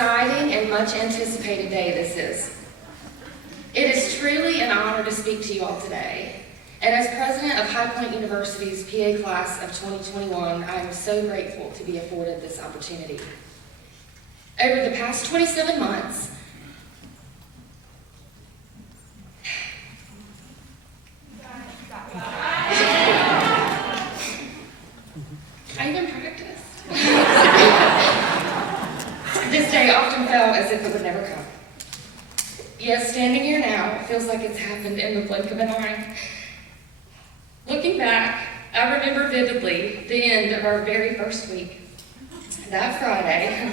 exciting and much anticipated day this is. It is truly an honor to speak to you all today. And as president of High Point University's PA class of 2021, I am so grateful to be afforded this opportunity. Over the past 27 months, I even practiced. This day often felt as if it would never come. Yet standing here now, it feels like it's happened in the blink of an eye. Looking back, I remember vividly the end of our very first week. That Friday,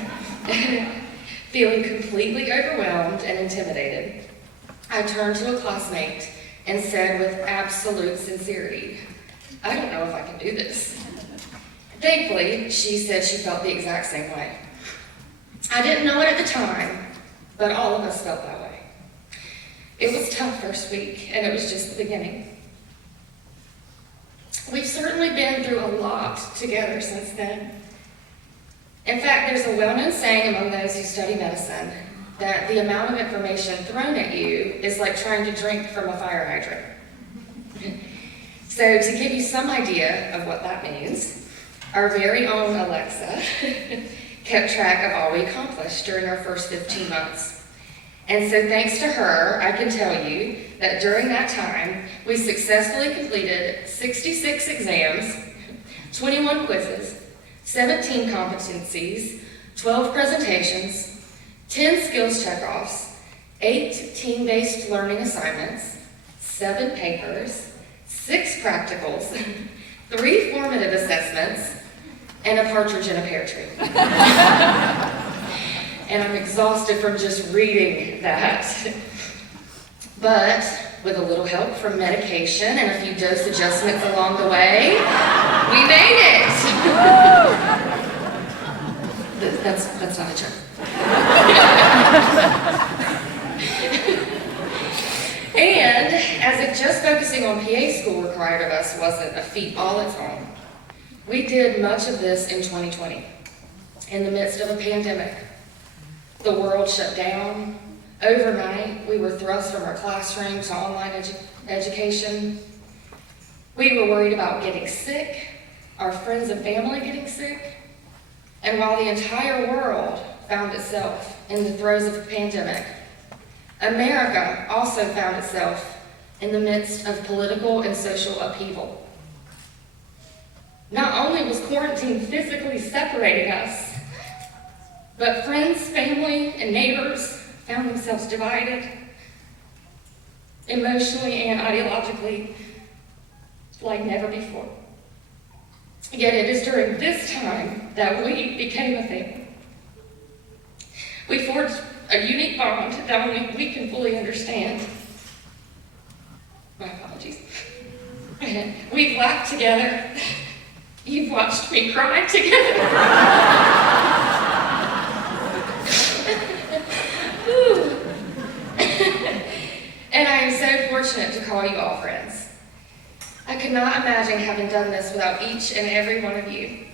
feeling completely overwhelmed and intimidated, I turned to a classmate and said with absolute sincerity, "I don't know if I can do this." Thankfully, she said she felt the exact same way. I didn't know it at the time, but all of us felt that way. It was tough first week, and it was just the beginning. We've certainly been through a lot together since then. In fact, there's a well-known saying among those who study medicine that the amount of information thrown at you is like trying to drink from a fire hydrant. So to give you some idea of what that means, our very own Alexa kept track of all we accomplished during our first 15 months. And so thanks to her, I can tell you that during that time, we successfully completed 66 exams, 21 quizzes, 17 competencies, 12 presentations, 10 skills checkoffs, 8 team-based learning assignments, 7 papers, 6 practicals, 3 formative assessments, and a partridge in a pear tree. And I'm exhausted from just reading that. But with a little help from medication and a few dose adjustments along the way, we made it. That's not a joke. And as if just focusing on PA school required of us wasn't a feat all its own, we did much of this in 2020, in the midst of a pandemic. The world shut down. Overnight, we were thrust from our classroom to online education. We were worried about getting sick, our friends and family getting sick. And while the entire world found itself in the throes of a pandemic, America also found itself in the midst of political and social upheaval. Not only was quarantine physically separating us, but friends, family, and neighbors found themselves divided, emotionally and ideologically, like never before. Yet it is during this time that we became a family. We forged a unique bond that only we can fully understand. My apologies. We've laughed together. You've watched me cry together. And I am so fortunate to call you all friends. I could not imagine having done this without each and every one of you.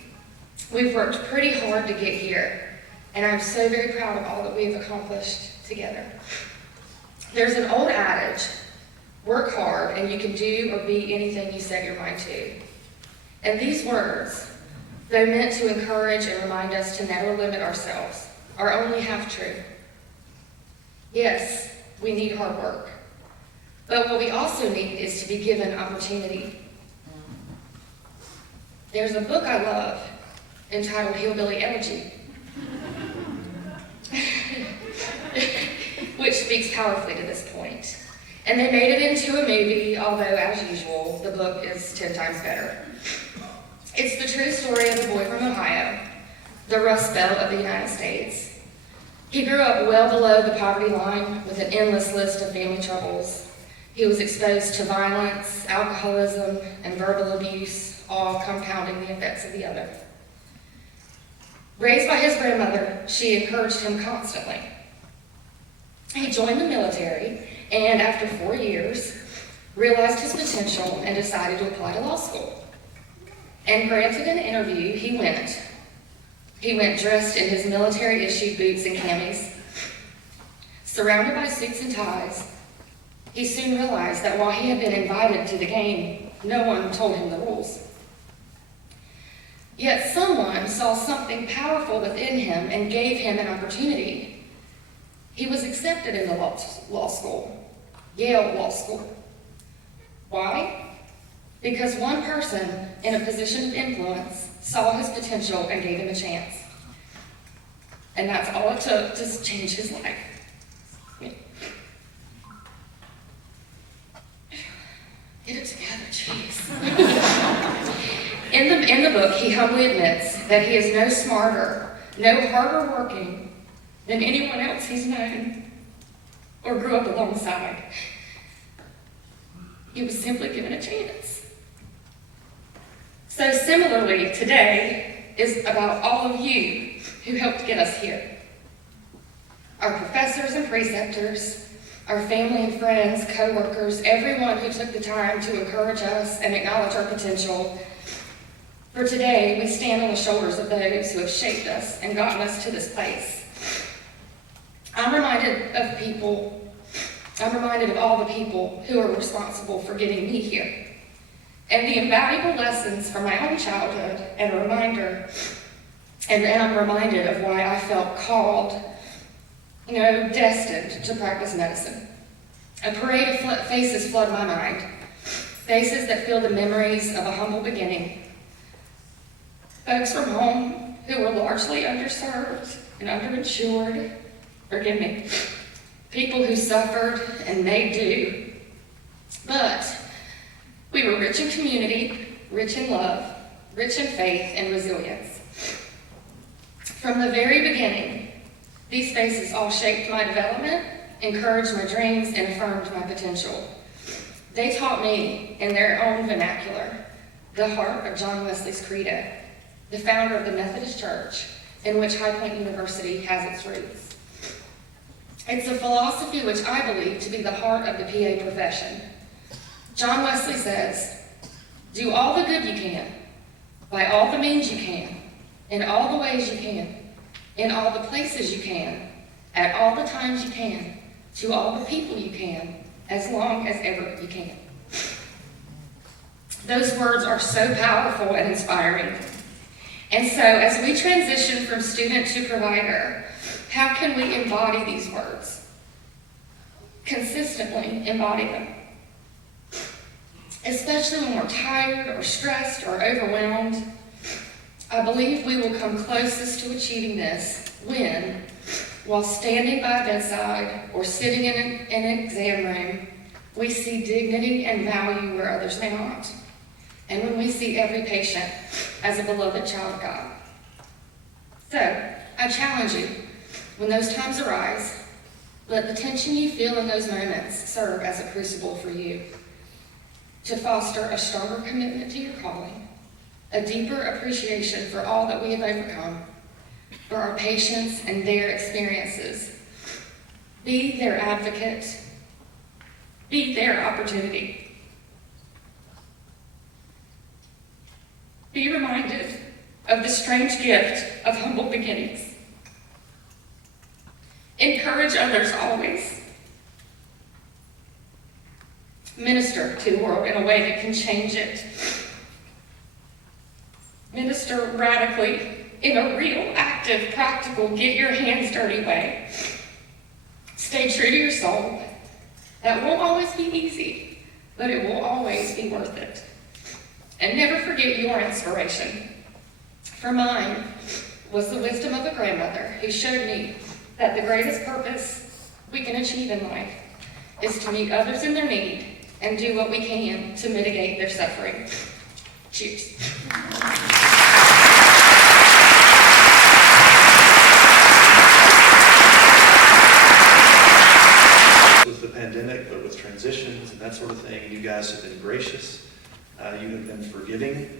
We've worked pretty hard to get here, and I'm so very proud of all that we've accomplished together. There's an old adage, work hard and you can do or be anything you set your mind to. And these words, though meant to encourage and remind us to never limit ourselves, are only half true. Yes, we need hard work. But what we also need is to be given opportunity. There's a book I love entitled Hillbilly Elegy, which speaks powerfully to this point. And they made it into a movie, although as usual, the book is 10 times better. It's the true story of a boy from Ohio, the Rust Belt of the United States. He grew up well below the poverty line with an endless list of family troubles. He was exposed to violence, alcoholism, and verbal abuse, all compounding the effects of the other. Raised by his grandmother, she encouraged him constantly. He joined the military, and after 4 years, realized his potential and decided to apply to law school. And granted an interview, he went. He went dressed in his military-issued boots and camis. Surrounded by suits and ties, he soon realized that while he had been invited to the game, no one told him the rules. Yet someone saw something powerful within him and gave him an opportunity. He was accepted into law school, Yale Law School. Why? Because one person in a position of influence saw his potential and gave him a chance. And that's all it took to change his life. Get it together, jeez. In the book, he humbly admits that he is no smarter, no harder working than anyone else he's known or grew up alongside. He was simply given a chance. So similarly, today is about all of you who helped get us here. Our professors and preceptors, our family and friends, co-workers, everyone who took the time to encourage us and acknowledge our potential. For today, we stand on the shoulders of those who have shaped us and gotten us to this place. I'm reminded of all the people who are responsible for getting me here, and the invaluable lessons from my own childhood, and I'm reminded of why I felt called, destined to practice medicine. A parade of faces flood my mind, faces that feel the memories of a humble beginning. Folks from home who were largely underserved and underinsured, forgive me, people who suffered and made do. But we were rich in community, rich in love, rich in faith and resilience. From the very beginning, these faces all shaped my development, encouraged my dreams, and affirmed my potential. They taught me, in their own vernacular, the heart of John Wesley's credo, the founder of the Methodist Church, in which High Point University has its roots. It's a philosophy which I believe to be the heart of the PA profession. John Wesley says, "Do all the good you can, by all the means you can, in all the ways you can, in all the places you can, at all the times you can, to all the people you can, as long as ever you can." Those words are so powerful and inspiring. And so, as we transition from student to provider, how can we embody these words? Consistently embody them. Especially when we're tired or stressed or overwhelmed, I believe we will come closest to achieving this when, while standing by a bedside or sitting in an exam room, we see dignity and value where others may not. And when we see every patient as a beloved child of God. So, I challenge you, when those times arise, let the tension you feel in those moments serve as a crucible for you to foster a stronger commitment to your calling, a deeper appreciation for all that we have overcome, for our patients and their experiences. Be their advocate. Be their opportunity. Be reminded of the strange gift of humble beginnings. Encourage others always. Minister to the world in a way that can change it. Minister radically in a real, active, practical, get your hands dirty way. Stay true to your soul. That won't always be easy, but it will always be worth it. And never forget your inspiration. For mine was the wisdom of a grandmother who showed me that the greatest purpose we can achieve in life is to meet others in their need and do what we can to mitigate their suffering. Cheers. With the pandemic, but with transitions and that sort of thing, you guys have been gracious. You have been forgiving.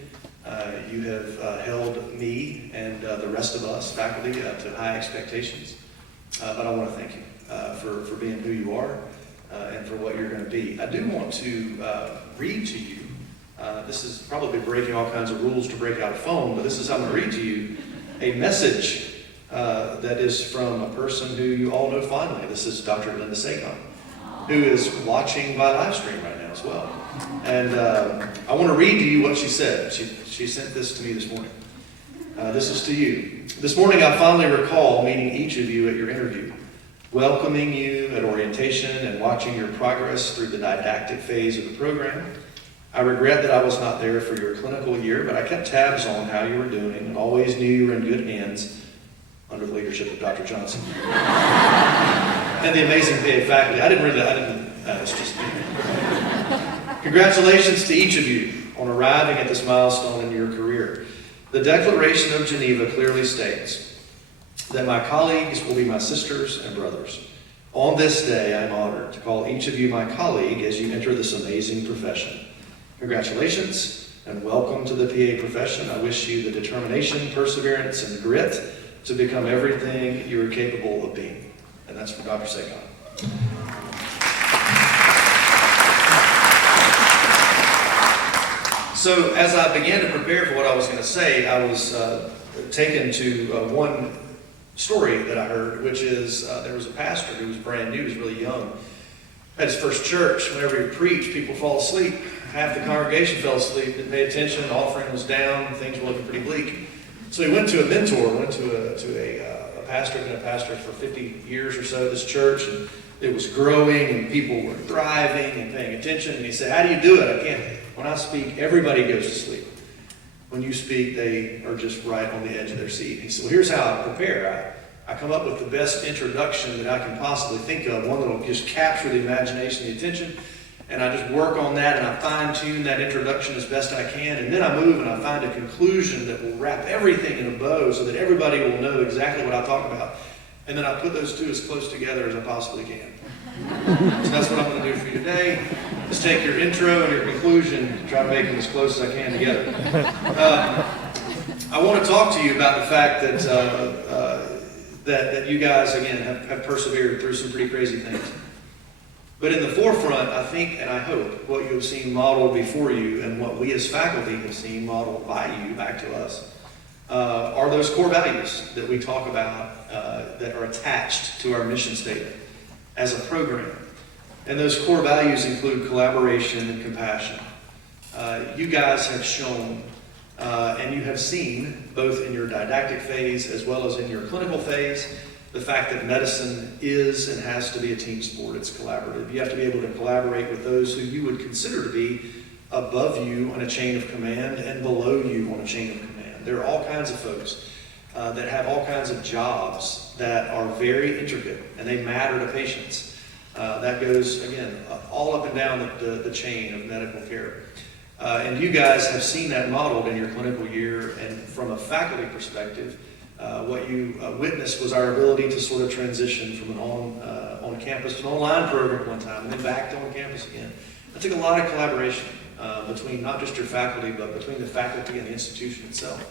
You have held me and the rest of us, faculty, to high expectations. But I want to thank you for being who you are and for what you're going to be. I do want to read to you. This is probably breaking all kinds of rules to break out a phone, but this is, I'm going to read to you a message that is from a person who you all know fondly. This is Dr. Linda Sagon, who is watching by live stream right now as well. And I want to read to you what she said. She sent this to me this morning. This is to you. This morning I fondly recall meeting each of you at your interview, welcoming you at orientation and watching your progress through the didactic phase of the program. I regret that I was not there for your clinical year, but I kept tabs on how you were doing and always knew you were in good hands under the leadership of Dr. Johnson. And the amazing PA faculty. It's just me. Congratulations to each of you on arriving at this milestone in your career. The Declaration of Geneva clearly states that my colleagues will be my sisters and brothers. On this day, I am honored to call each of you my colleague as you enter this amazing profession. Congratulations and welcome to the PA profession. I wish you the determination, perseverance, and grit to become everything you are capable of being. And that's from Dr. Sagon. So as I began to prepare for what I was going to say, I was taken to one story that I heard, which is there was a pastor who was brand new, he was really young. At his first church, whenever he preached, people fall asleep. Half the congregation fell asleep, didn't pay attention, the offering was down, things were looking pretty bleak. So he went to a mentor, went to a pastor, been a pastor for 50 years or so at this church, and it was growing, and people were thriving and paying attention. And he said, how do you do it? I can't. When I speak, everybody goes to sleep. When you speak, they are just right on the edge of their seat. He said, well, here's how I prepare. I come up with the best introduction that I can possibly think of, one that will just capture the imagination, the attention, and I just work on that, and I fine-tune that introduction as best I can, and then I move and I find a conclusion that will wrap everything in a bow so that everybody will know exactly what I talk about. And then I put those two as close together as I possibly can. So that's what I'm going to do for you today. Just take your intro and your conclusion and try to make them as close as I can together. I want to talk to you about the fact that you guys, again, have persevered through some pretty crazy things. But in the forefront, I think and I hope what you have seen modeled before you and what we as faculty have seen modeled by you back to us are those core values that we talk about that are attached to our mission statement as a program. And those core values include collaboration and compassion. You guys have shown and you have seen, both in your didactic phase as well as in your clinical phase, the fact that medicine is and has to be a team sport. It's collaborative. You have to be able to collaborate with those who you would consider to be above you on a chain of command and below you on a chain of command. There are all kinds of folks that have all kinds of jobs that are very intricate and they matter to patients. That goes, again, all up and down the chain of medical care. And you guys have seen that modeled in your clinical year, and from a faculty perspective, what you witnessed was our ability to sort of transition from an on-campus to an online program one time, and then back to on-campus again. It took a lot of collaboration between not just your faculty, but between the faculty and the institution itself.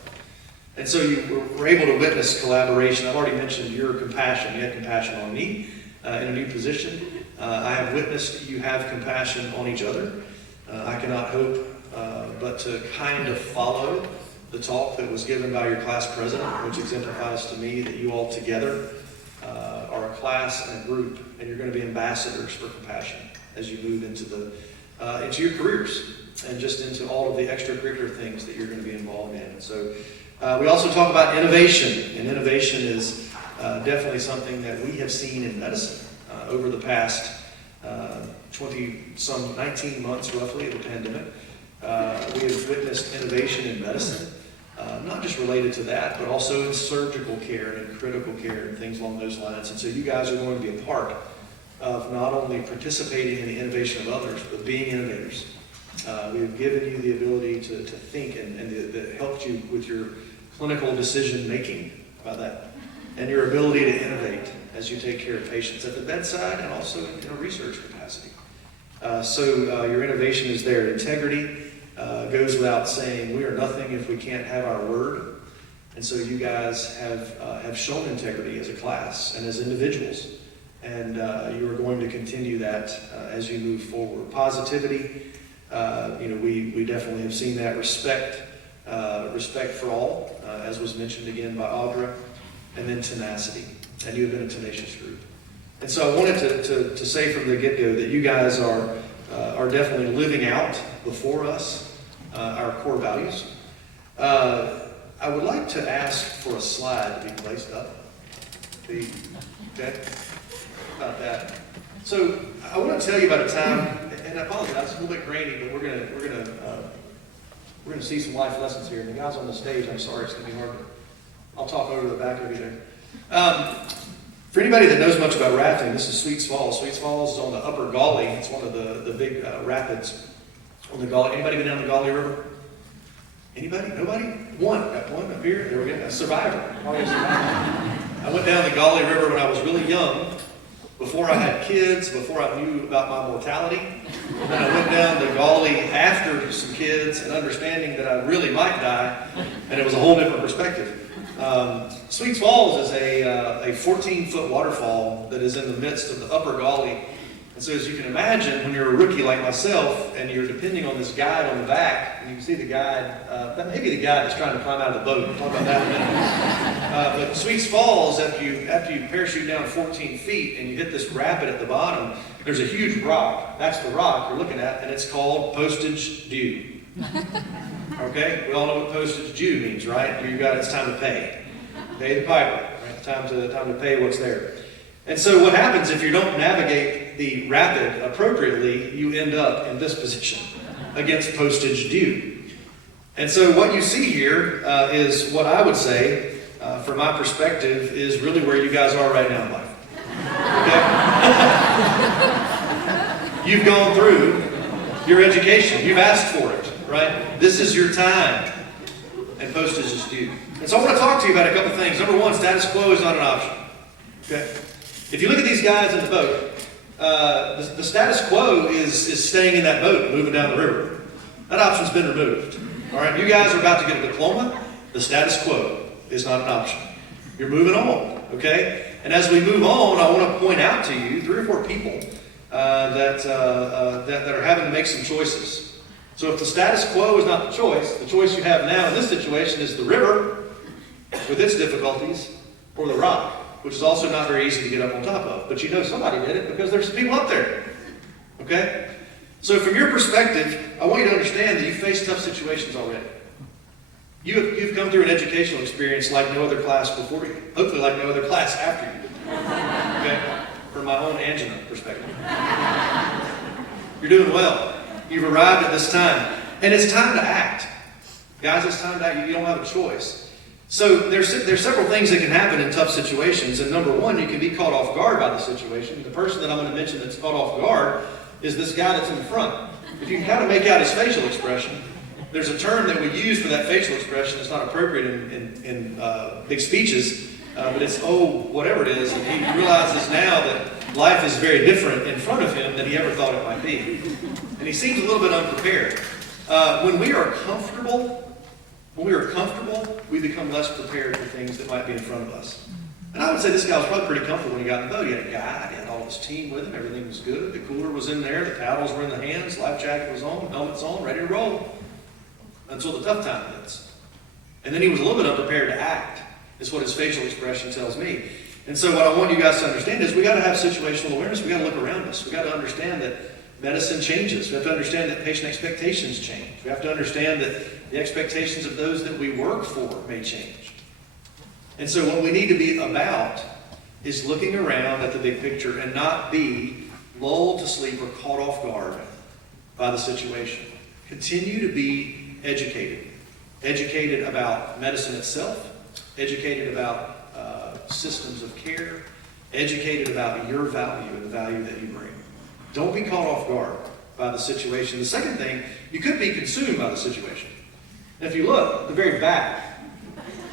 And so you were able to witness collaboration. I've already mentioned your compassion. You had compassion on me in a new position. I have witnessed you have compassion on each other. I cannot hope but to kind of follow the talk that was given by your class president, which exemplifies to me that you all together are a class and a group, and you're going to be ambassadors for compassion as you move into your careers and just into all of the extracurricular things that you're going to be involved in. And so we also talk about innovation, and innovation is definitely something that we have seen in medicine over the past 19 months roughly of the pandemic. We have witnessed innovation in medicine, not just related to that, but also in surgical care and in critical care and things along those lines. And so you guys are going to be a part of not only participating in the innovation of others, but being innovators. We have given you the ability to think and that helped you with your clinical decision making about that, and your ability to innovate as you take care of patients at the bedside and also in a research capacity. So your innovation is there. Integrity goes without saying. We are nothing if we can't have our word. And so you guys have shown integrity as a class and as individuals. And you are going to continue that as you move forward. Positivity, we definitely have seen that. Respect respect for all, as was mentioned again by Audra, and then tenacity. And you have been a tenacious group. And so I wanted to say from the get-go that you guys are definitely living out before us our core values. I would like to ask for a slide to be placed up. Okay? About that. So I want to tell you about a time, and I apologize, it's a little bit grainy, but we're gonna see some life lessons here. And the guys on the stage, I'm sorry, it's gonna be hard. I'll talk over the back of you there. For anybody that knows much about rafting, this is Sweets Falls. Sweets Falls is on the upper Gauley. It's one of the big rapids on the Gauley. Anybody been down the Gauley River? Anybody? Nobody? One. Got one up here. There we go. A survivor. Oh, yeah, survivor. I went down the Gauley River when I was really young, before I had kids, before I knew about my mortality. And then I went down the Gauley after some kids and understanding that I really might die, and it was a whole different perspective. Sweets Falls is a 14-foot waterfall that is in the midst of the upper Gauley. And so as you can imagine, when you're a rookie like myself and you're depending on this guide on the back, and you can see the guide, that may be the guy that's trying to climb out of the boat. We'll talk about that in a minute. But Sweets Falls, after you parachute down 14 feet and you hit this rapid at the bottom, there's a huge rock. That's the rock you're looking at, and it's called postage due. Okay? We all know what postage due means, right? It's time to pay. Pay the piper. Right? Time to pay what's there. And so what happens if you don't navigate the rapid appropriately, you end up in this position against postage due. And so what you see here is what I would say, from my perspective, is really where you guys are right now in life. Okay? You've gone through your education. You've asked for it, right? This is your time. And postage is due. And so I want to talk to you about a couple things. Number one, status quo is not an option. Okay? If you look at these guys in the boat, the status quo is staying in that boat, moving down the river. That option's been removed. All right, you guys are about to get a diploma. The status quo is not an option. You're moving on, okay? And as we move on, I want to point out to you 3 or 4 people that are having to make some choices. So if the status quo is not the choice you have now in this situation is the river with its difficulties, or the rock, which is also not very easy to get up on top of. But you know somebody did it because there's some people up there. Okay? So from your perspective, I want you to understand that you've faced tough situations already. You've come through an educational experience like no other class before you. Hopefully like no other class after you. Okay? From my own angina perspective. You're doing well. You've arrived at this time. And it's time to act. Guys, it's time to act. You don't have a choice. So there's several things that can happen in tough situations. And number one, you can be caught off guard by the situation. The person that I'm going to mention that's caught off guard is this guy that's in the front. If you can kind of make out his facial expression, there's a term that we use for that facial expression that's not appropriate in big speeches, but it's, whatever it is. And he realizes now that life is very different in front of him than he ever thought it might be. And he seems a little bit unprepared. When we are comfortable, we become less prepared for things that might be in front of us. And I would say this guy was probably pretty comfortable when he got in the boat. He had a guide, he had all his team with him, everything was good. The cooler was in there, the paddles were in the hands, life jacket was on, helmet's on, ready to roll. Until the tough time hits. And then he was a little bit unprepared to act, is what his facial expression tells me. And so what I want you guys to understand is we got to have situational awareness. We got to look around us. We got to understand that medicine changes. We have to understand that patient expectations change. We have to understand that the expectations of those that we work for may change. And so what we need to be about is looking around at the big picture and not be lulled to sleep or caught off guard by the situation. Continue to be educated. Educated about medicine itself. Educated about systems of care. Educated about your value and the value that you bring. Don't be caught off guard by the situation. The second thing, you could be consumed by the situation. And if you look at the very back,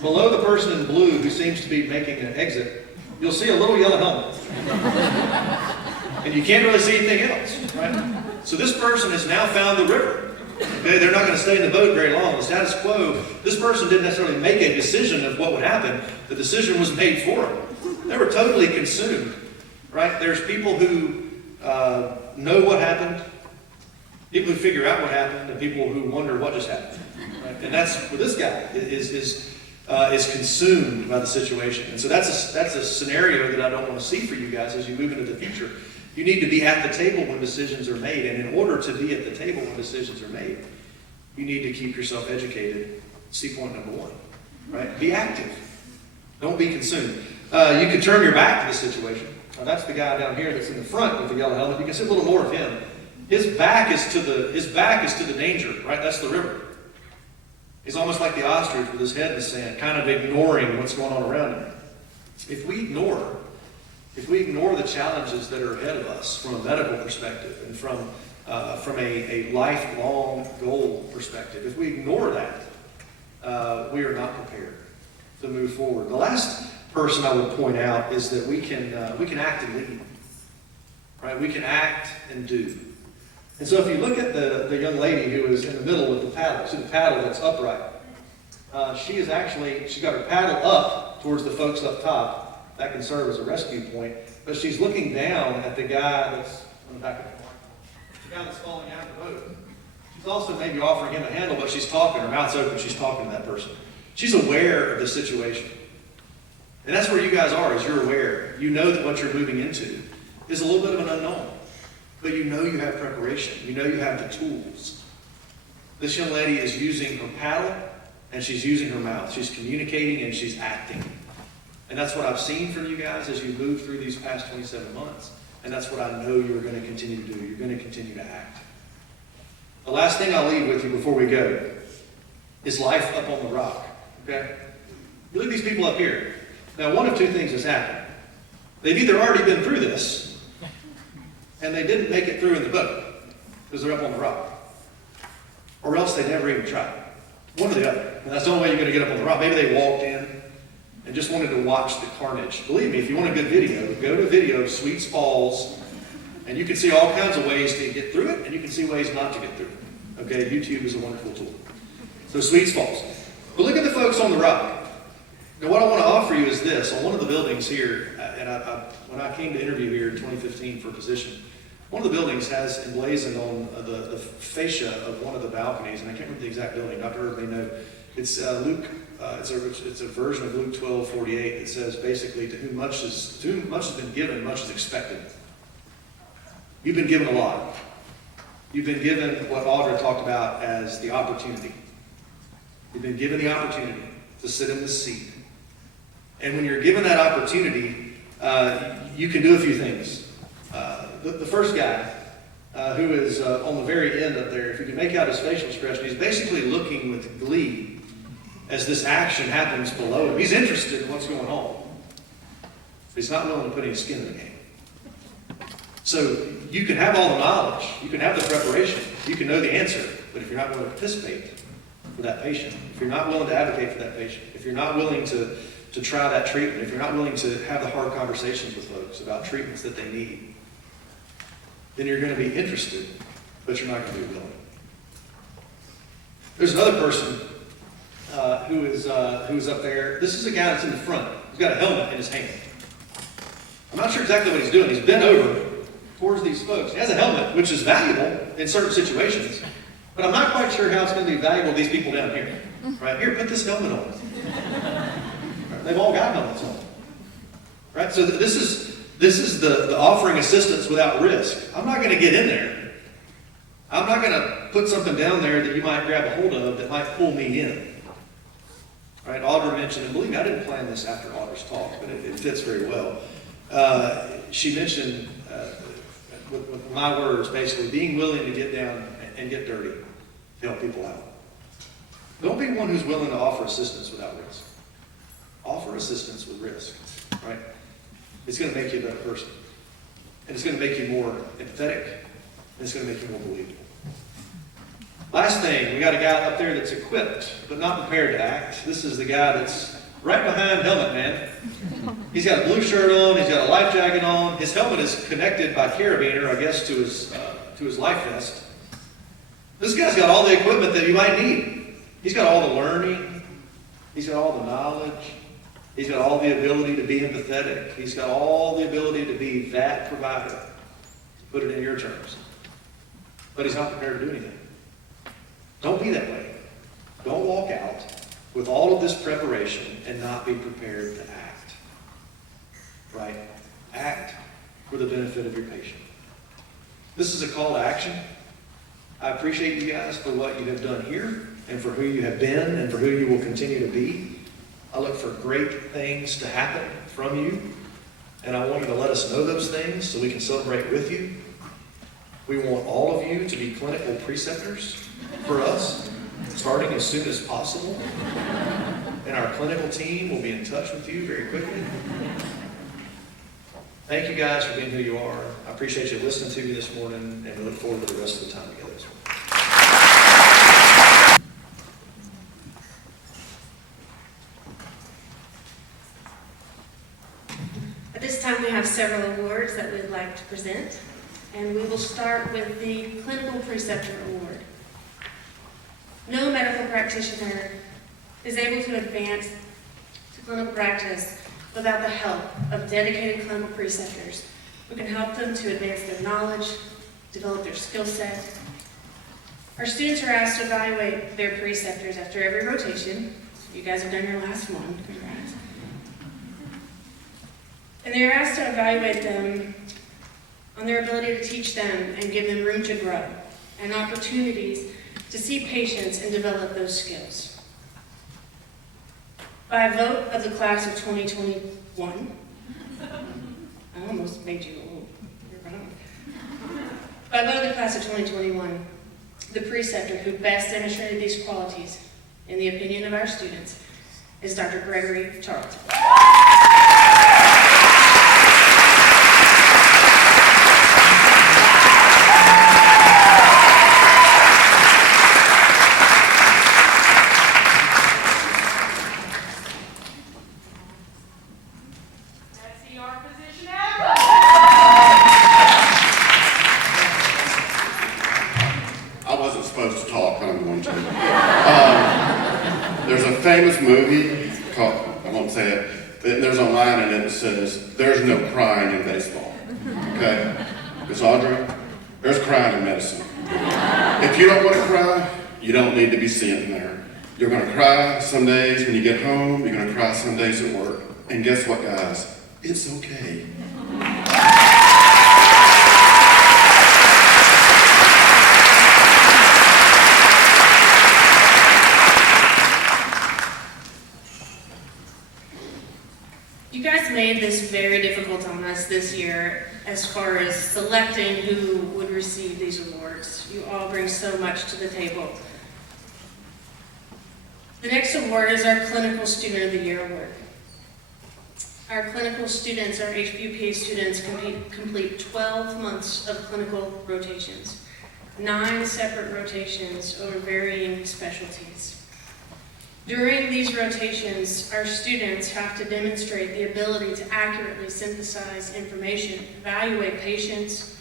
below the person in blue who seems to be making an exit, you'll see a little yellow helmet. And you can't really see anything else, right? So this person has now found the river. Okay, they're not going to stay in the boat very long. The status quo, this person didn't necessarily make a decision of what would happen. The decision was made for them. They were totally consumed, right? There's people who know what happened, people who figure out what happened, and people who wonder what just happened. Right? right? And that's where this guy is consumed by the situation. And so that's a scenario that I don't want to see for you guys as you move into the future. You need to be at the table when decisions are made. And in order to be at the table when decisions are made, you need to keep yourself educated. See point number one, right? Be active. Don't be consumed. You can turn your back to the situation. Now that's the guy down here that's in the front with the yellow helmet. You can see a little more of him. His back is to the danger, right? That's the river. He's almost like the ostrich with his head in the sand, kind of ignoring what's going on around him. If we ignore the challenges that are ahead of us from a medical perspective and from a lifelong goal perspective, if we ignore that, we are not prepared to move forward. The last person I would point out is that we can act and lead, right? We can act and do. And so if you look at the young lady who is in the middle with the paddle, see the paddle that's upright, she's got her paddle up towards the folks up top. That can serve as a rescue point, but she's looking down at the guy that's on the back of the car, the guy that's falling out of the boat. She's also maybe offering him a handle, but she's talking, her mouth's open, she's talking to that person. She's aware of the situation. And that's where you guys are, is you're aware. You know that what you're moving into is a little bit of an unknown. But you know you have preparation. You know you have the tools. This young lady is using her paddle and she's using her mouth. She's communicating and she's acting. And that's what I've seen from you guys as you move through these past 27 months. And that's what I know you're going to continue to do. You're going to continue to act. The last thing I'll leave with you before we go is life up on the rock. Okay? You look at these people up here. Now, one of two things has happened. They've either already been through this, and they didn't make it through in the boat because they're up on the rock. Or else they never even tried. One or the other. And that's the only way you're going to get up on the rock. Maybe they walked in and just wanted to watch the carnage. Believe me, if you want a good video, go to a video of Sweets Falls, and you can see all kinds of ways to get through it, and you can see ways not to get through it. Okay, YouTube is a wonderful tool. So Sweets Falls. But look at the folks on the rock. Now what I want to offer you is this. On one of the buildings here, and when I came to interview here in 2015 for a position, one of the buildings has emblazoned on the fascia of one of the balconies, and I can't remember the exact building. Dr. Irv may know. It's Luke. It's a version of Luke 12:48 that says basically, to whom much has been given, much is expected. You've been given a lot. You've been given what Audra talked about as the opportunity. You've been given the opportunity to sit in this seat. And when you're given that opportunity, you can do a few things. The first guy, who is on the very end up there, if you can make out his facial expression, he's basically looking with glee as this action happens below him. He's interested in what's going on. But he's not willing to put any skin in the game. So you can have all the knowledge, you can have the preparation, you can know the answer, but if you're not willing to participate for that patient, if you're not willing to advocate for that patient, if you're not willing to try that treatment, if you're not willing to have the hard conversations with folks about treatments that they need, then you're going to be interested, but you're not going to be willing. There's another person who is up there. This is a guy that's in the front. He's got a helmet in his hand. I'm not sure exactly what he's doing. He's bent over towards these folks. He has a helmet, which is valuable in certain situations, but I'm not quite sure how it's going to be valuable to these people down here. Right here, put this helmet on. Right? They've all got helmets on. Right? So this is the offering assistance without risk. I'm not going to get in there. I'm not going to put something down there that you might grab a hold of that might pull me in. Right? Audra mentioned, and believe me, I didn't plan this after Audra's talk, but it fits very well. She mentioned, with my words, basically, being willing to get down and get dirty to help people out. Don't be one who's willing to offer assistance without risk. Offer assistance with risk, right? It's going to make you a better person. And it's going to make you more empathetic. And it's going to make you more believable. Last thing, we got a guy up there that's equipped, but not prepared to act. This is the guy that's right behind Helmet Man. He's got a blue shirt on, he's got a life jacket on. His helmet is connected by carabiner, I guess, to his life vest. This guy's got all the equipment that you might need. He's got all the learning. He's got all the knowledge. He's got all the ability to be empathetic. He's got all the ability to be that provider. To put it in your terms. But he's not prepared to do anything. Don't be that way. Don't walk out with all of this preparation and not be prepared to act. Right? Act for the benefit of your patient. This is a call to action. I appreciate you guys for what you have done here and for who you have been and for who you will continue to be. I look for great things to happen from you, and I want you to let us know those things so we can celebrate with you. We want all of you to be clinical preceptors for us, starting as soon as possible. And our clinical team will be in touch with you very quickly. Thank you guys for being who you are. I appreciate you listening to me this morning, and we look forward to the rest of the time together this morning. At this time, we have several awards that we'd like to present, and we will start with the Clinical Preceptor Award. No medical practitioner is able to advance to clinical practice without the help of dedicated clinical preceptors who can help them to advance their knowledge, develop their skill set. Our students are asked to evaluate their preceptors after every rotation. You guys have done your last one, congrats. And they're asked to evaluate them on their ability to teach them and give them room to grow and opportunities to see patients and develop those skills. By a vote of the class of 2021, I almost made you old. By a vote of the class of 2021, the preceptor who best demonstrated these qualities, in the opinion of our students, is Dr. Gregory Charlton. Famous movie called, I won't say it, there's a line in it that says, there's no crying in baseball, okay? Because Audra, there's crying in medicine. If you don't want to cry, you don't need to be sitting there. You're going to cry some days when you get home, you're going to cry some days at work. And guess what, guys? It's okay. You guys made this very difficult on us this year as far as selecting who would receive these awards. You all bring so much to the table. The next award is our Clinical Student of the Year Award. Our clinical students, our HPUPA students, complete 12 months of clinical rotations, 9 separate rotations over varying specialties. During these rotations, our students have to demonstrate the ability to accurately synthesize information, evaluate patients,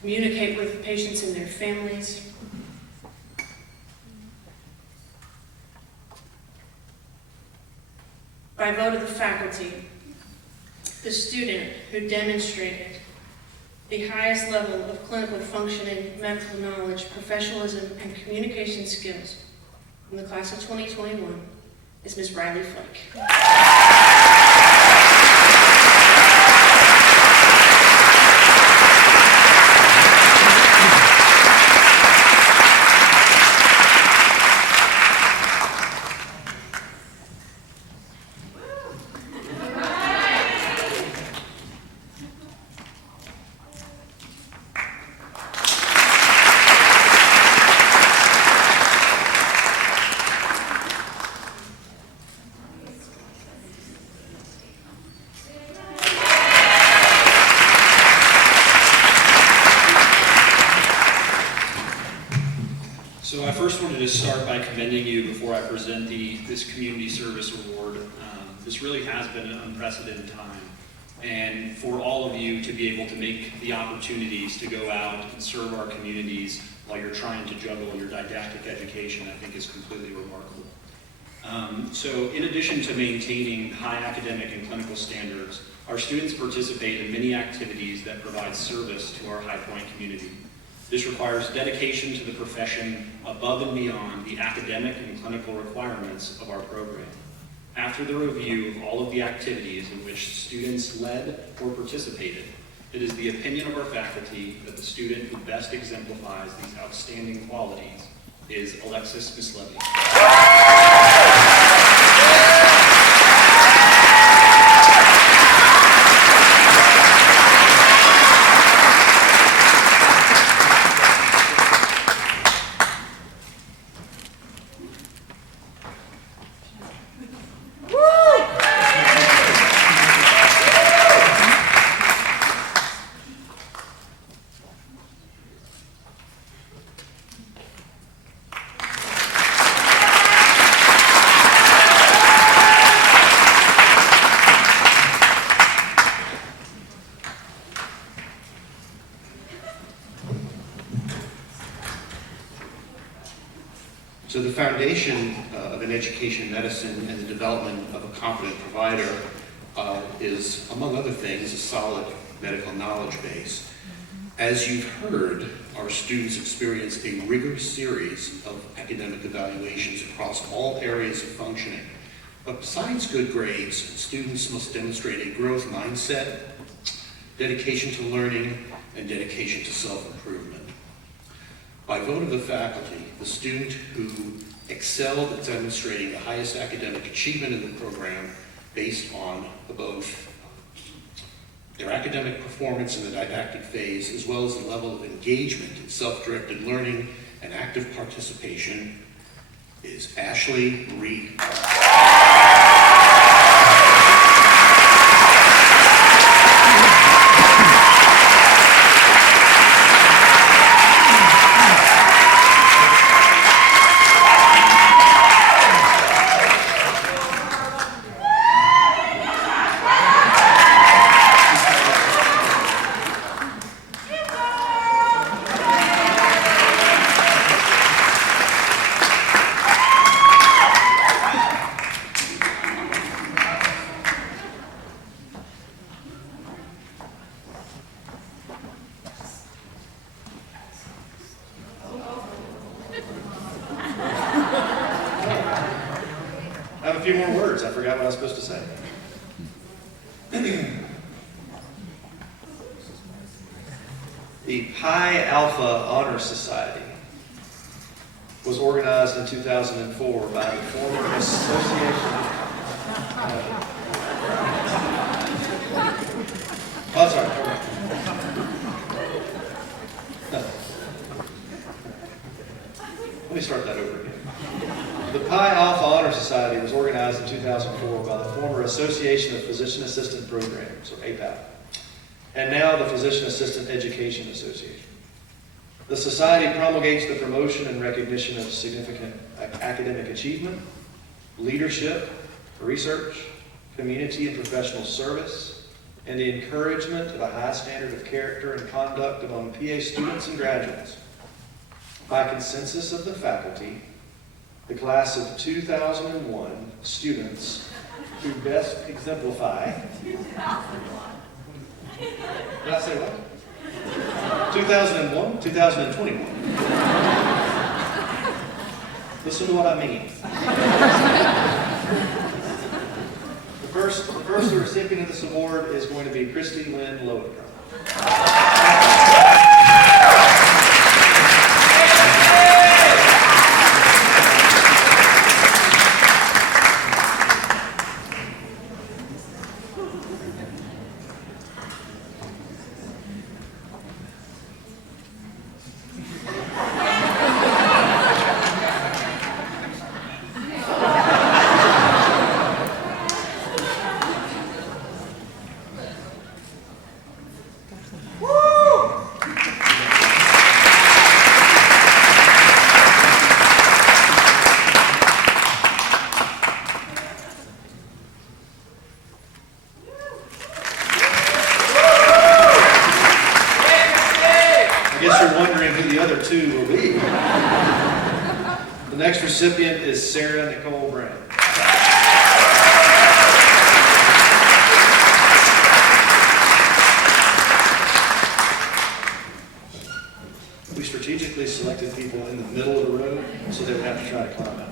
communicate with patients and their families. By vote of the faculty, the student who demonstrated the highest level of clinical functioning, medical knowledge, professionalism, and communication skills in the class of 2021 is Ms. Riley Flake. So I first wanted to start by commending you before I present this Community Service Award. This really has been an unprecedented time. And for all of you to be able to make the opportunities to go out and serve our communities while you're trying to juggle your didactic education, I think is completely remarkable. So in addition to maintaining high academic and clinical standards, our students participate in many activities that provide service to our High Point community. This requires dedication to the profession above and beyond the academic and clinical requirements of our program. After the review of all of the activities in which students led or participated, it is the opinion of our faculty that the student who best exemplifies these outstanding qualities is Alexis Mislevi. So the foundation of an education in medicine and the development of a competent provider is, among other things, a solid medical knowledge base. As you've heard, our students experience a rigorous series of academic evaluations across all areas of functioning. But besides good grades, students must demonstrate a growth mindset, dedication to learning, and dedication to self-improvement. By vote of the faculty, the student who excelled at demonstrating the highest academic achievement in the program based on both their academic performance in the didactic phase as well as the level of engagement in self-directed learning and active participation is Ashley Rhinehardt. I have a few more words. I forgot what I was supposed to say. The Pi Alpha Honor Society was organized in 2004 by the former association. Oh, sorry. No. Let me start that over again. The Pi Alpha Honor Society was organized in 2004 by the former Association of Physician Assistant Programs, or APAP, and now the Physician Assistant Education Association. The society promulgates the promotion and recognition of significant academic achievement, leadership, research, community and professional service, and the encouragement of a high standard of character and conduct among PA students and graduates. By consensus of the faculty, the class of 2001 students who best exemplify. Did I say what? 2001? 2021. Listen to what I mean. The first recipient of this award is going to be Christy Lynn Lowenstrom. The next recipient is Sarah Nicole Brown. in the middle of the road, so they would have to try to climb out.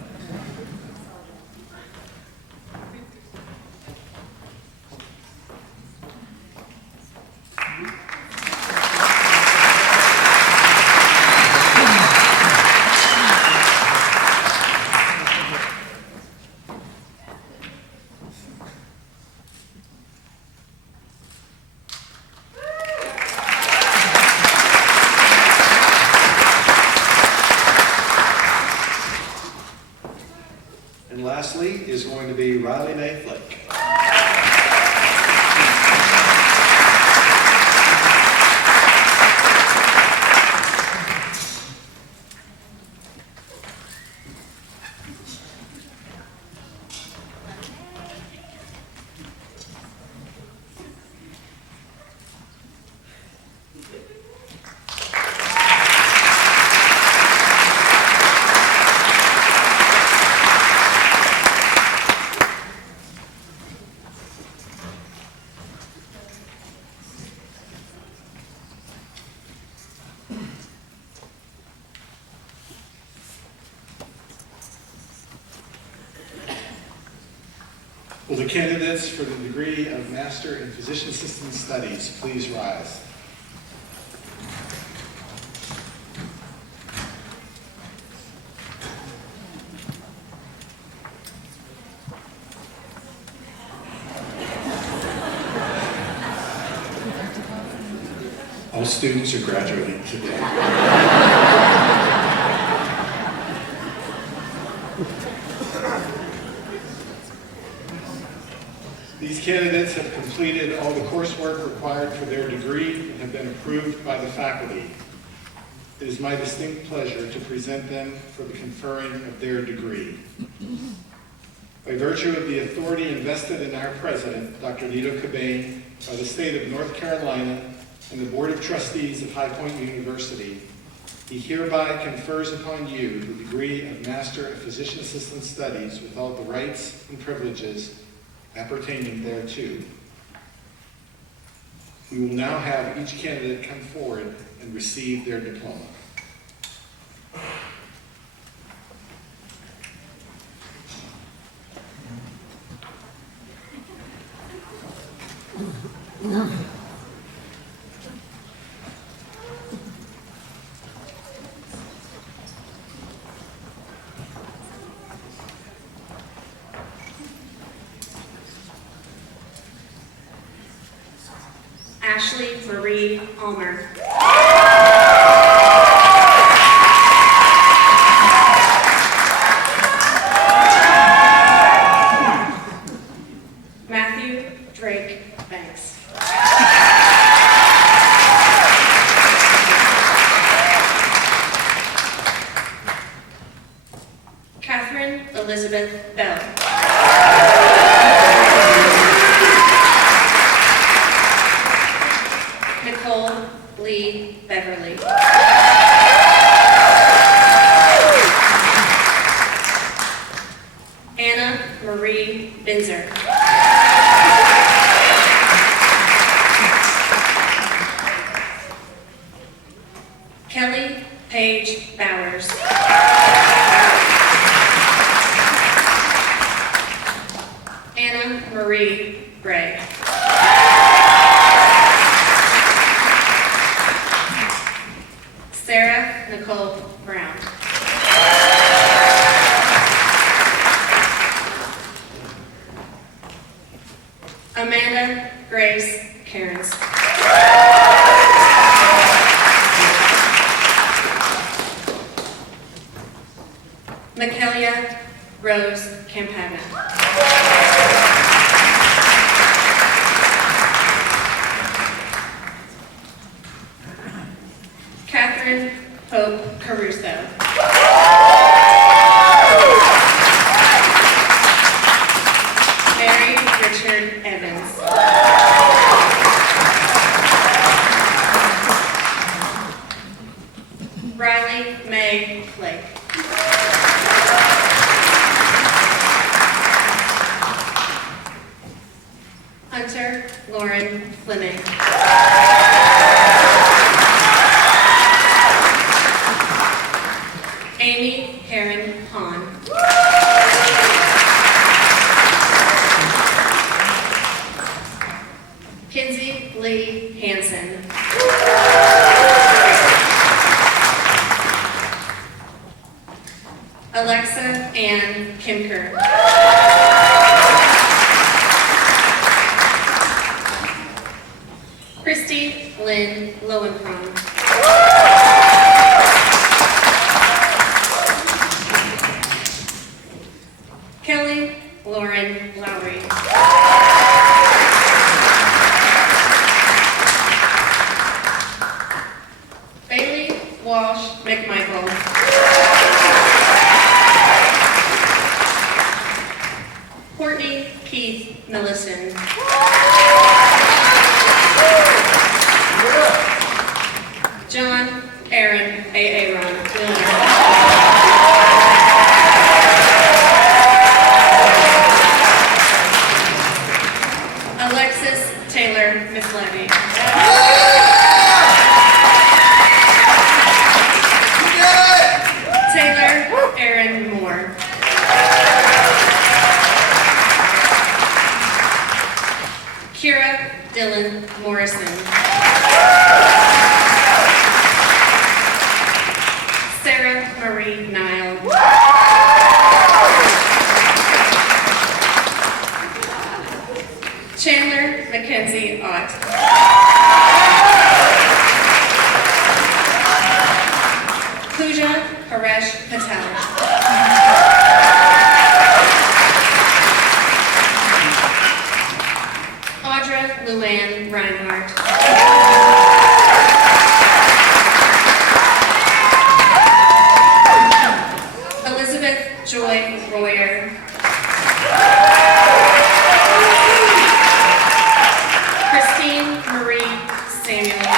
And lastly is going to be Riley Mae Flake. Will the candidates for the degree of Master in Physician Assistant Studies please rise? All students are graduating today. These candidates have completed all the coursework required for their degree and have been approved by the faculty. It is my distinct pleasure to present them for the conferring of their degree. By virtue of the authority invested in our president, Dr. Nito Cobain, by the state of North Carolina and the Board of Trustees of High Point University, he hereby confers upon you the degree of Master of Physician Assistant Studies with all the rights and privileges appertaining thereto. We will now have each candidate come forward and receive their diploma. Ashley Marie Almer. Matthew Drake Banks. Kathryn Elizabeth Bell. Lee Beverly. Anna Marie Binzer. Kelly Paige Bowers. Anna Marie Brey. Sarah Nicole Brown. Amanda Grace Cairnes. McMichael Rose Campagna. Kathryn Hope Caruso. Mary Richard Evans. Riley Mae Flake. Hunter Lauren Fleming. Lee Hansen. Alexa Ann Kimker. Christy Lynn Lowenkron. Kelly Lauren Lowry. Bayley Walsh McMichael. Courtney Keith Millison. John Aaron Aaron. Alexis Taylor Mislevy. Taylor Aaron Moore. Kira Dylan Morrison. Sarah Marie Nile. Chandler Mackenzie Ott. Pooja Haresh Patel. Audra Luanne Rhinehardt. Elizabeth Joy Royer. Christine Marie Samuel.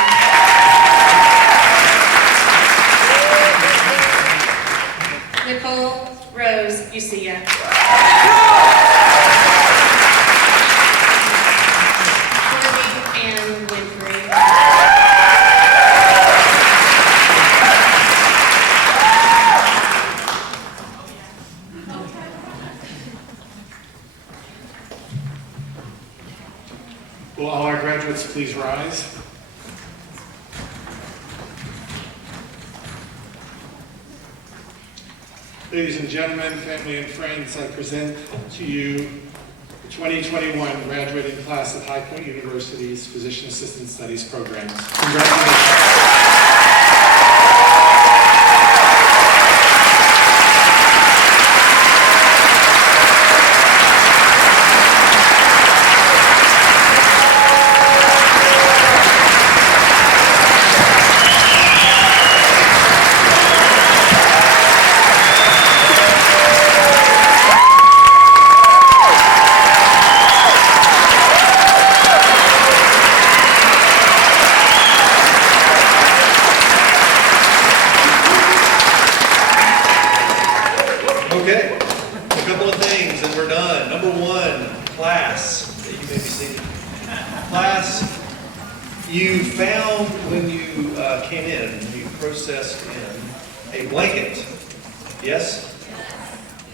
Nicole Rose Ucia. Libby Ann Winfrey. Will all our graduates please rise? Ladies and gentlemen, family and friends, I present to you the 2021 graduating class of High Point University's Physician Assistant Studies programs. Congratulations. Okay, a couple of things and we're done. Number one, class. You may be seated. Class, you found when you came in, when you processed in, a blanket. Yes?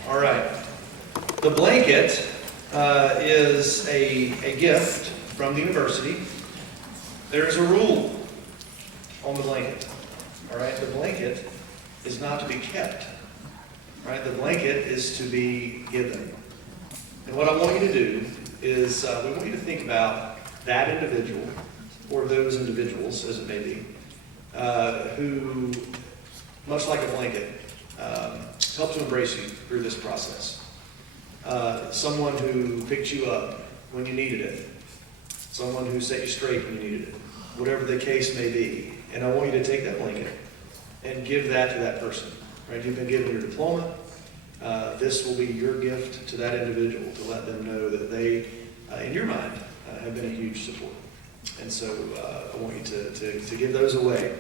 All right. The blanket is a gift from the university. There's a rule on the blanket. All right, the blanket is not to be kept. Right, the blanket is to be given. And what I want you to do is we want you to think about that individual, or those individuals, as it may be, who, much like a blanket, helped to embrace you through this process. Someone who picked you up when you needed it. Someone who set you straight when you needed it. Whatever the case may be. And I want you to take that blanket and give that to that person. Right? You've been given your diploma. This will be your gift to that individual to let them know that they, in your mind, have been a huge support. And so I want you to give those away.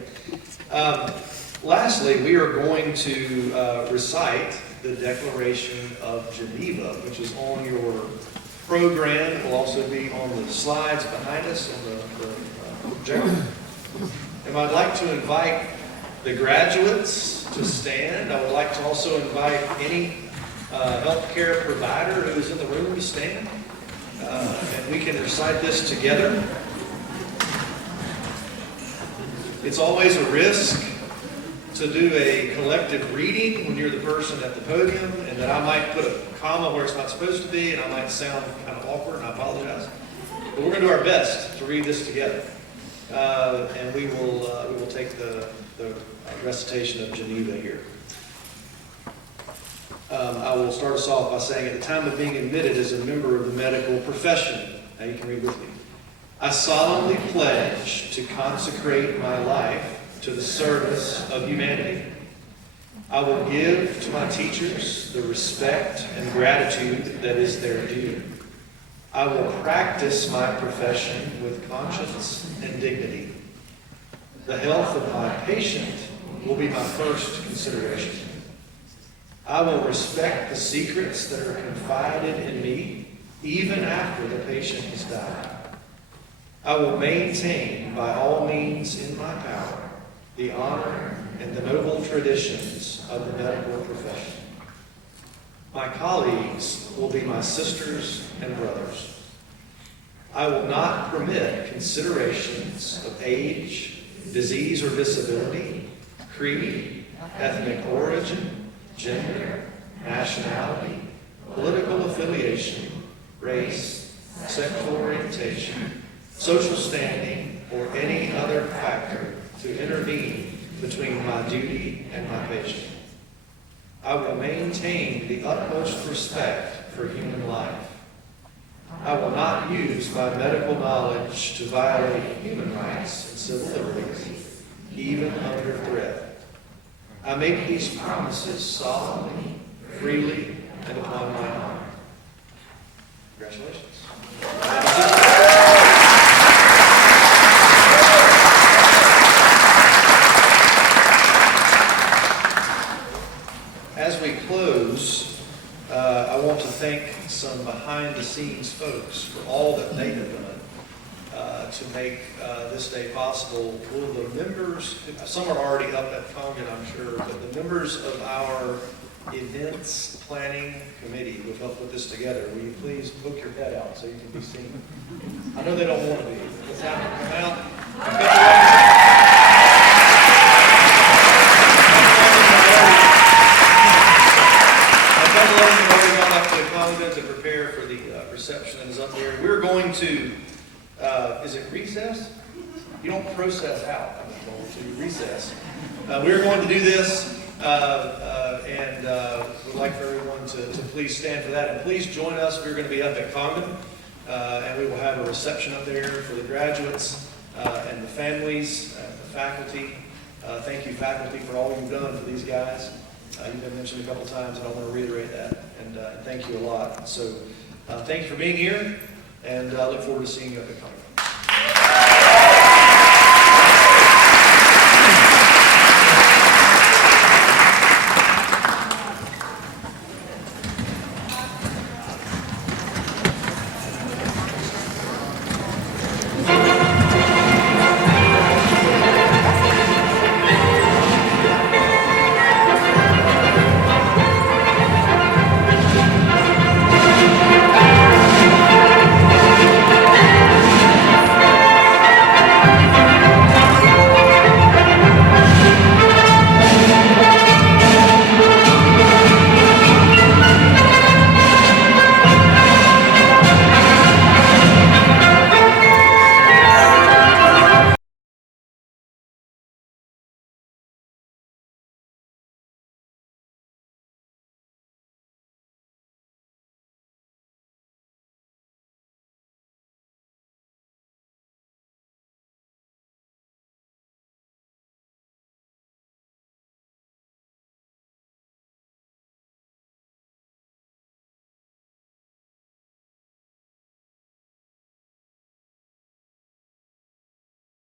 Lastly, we are going to recite the Declaration of Geneva, which is on your program. It will also be on the slides behind us on the projector. And I'd like to invite the graduates to stand. I would like to also invite any healthcare provider who is in the room to stand. And we can recite this together. It's always a risk to do a collective reading when you're the person at the podium, and that I might put a comma where it's not supposed to be, and I might sound kind of awkward, and I apologize. But we're going to do our best to read this together. And we will take the recitation of Geneva here. I will start us off by saying, at the time of being admitted as a member of the medical profession, now you can read with me, I solemnly pledge to consecrate my life to the service of humanity. I will give to my teachers the respect and gratitude that is their due. I will practice my profession with conscience and dignity. The health of my patient will be my first consideration. I will respect the secrets that are confided in me, even after the patient has died. I will maintain by all means in my power the honor and the noble traditions of the medical profession. My colleagues will be my sisters and brothers. I will not permit considerations of age, disease or disability, creed, ethnic origin, gender, nationality, political affiliation, race, sexual orientation, social standing, or any other factor to intervene between my duty and my patient. I will maintain the utmost respect for human life. I will not use my medical knowledge to violate human rights and civil liberties, even under threat. I make these promises solemnly, freely, and upon my honor. Congratulations. As we close, I want to thank some behind-the-scenes folks for all that they have done to make this day possible. Will the members, some are already up at Congdon, I'm sure, but the members of our events planning committee who helped put this together, will you please poke your head out so you can be seen? I know they don't want to be. Let's have them come out. To prepare for the reception that is up there. We're going to, is it recess? You don't process out, I'm told, to recess. We're going to do this, and we'd like for everyone to please stand for that. And please join us. We're going to be up at Congdon, and we will have a reception up there for the graduates and the families, the faculty. Thank you, faculty, for all you've done for these guys. You've been mentioned a couple times, and I want to reiterate that. And thank you a lot. So thank you for being here, and I look forward to seeing you up at Congress.